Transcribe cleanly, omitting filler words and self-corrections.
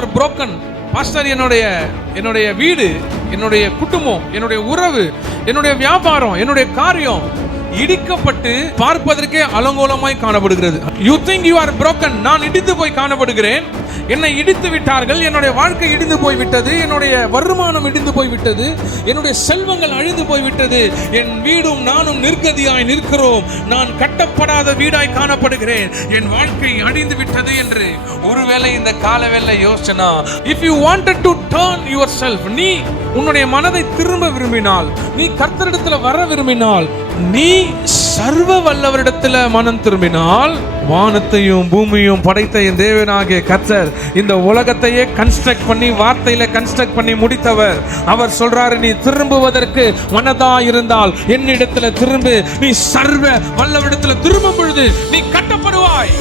R broken pastor, என்னுடைய வீடு, என்னுடைய குடும்பம், என்னுடைய உறவு, என்னுடைய வியாபாரம், என்னுடைய காரியம் இடிக்கப்பட்டு பார்ப்பதற்கே அலங்கோலமாய் காணப்படுகிறது. You think you are broken. நான் இடித்து போய் காணப்படுகிறேன். என்னை இடித்து விட்டார்கள். என்னுடைய வாழ்க்கை இடிந்து போய்விட்டது. என்னுடைய வருமானம் இடிந்து போய்விட்டது. என்னுடைய செல்வங்கள் அழிந்து போய்விட்டது. என் வீடும் நானும் நிர்கதியாய் நிற்கிறோம். நான் கட்டப்படாத வீடாய் காணப்படுகிறேன். என் வாழ்க்கை அழிந்து விட்டது என்று ஒருவேளை இந்த காலவேளை Yojana, if you wanted to turn yourself, நீ உன்னுடைய மனதை திரும்ப விரும்பினால், நீ கர்த்தரிடத்தில் வர விரும்பினால், நீ சர்வ வல்லவரிடத்தில் மனம் திரும்பினால், வானத்தையும் பூமியும் படைத்த என் தேவனாகிய கர்த்தர் இந்த உலகத்தையே கன்ஸ்ட்ரக்ட் பண்ணி, வார்த்தையில கன்ஸ்ட்ரக்ட் பண்ணி முடித்தவர். அவர் சொல்றாரு, நீ திரும்புவதற்கு மனதா இருந்தால் என்னிடத்துல திரும்பு. நீ சர்வ வல்லவரிடத்துல திரும்பும் பொழுது நீ கட்டப்படுவாய்.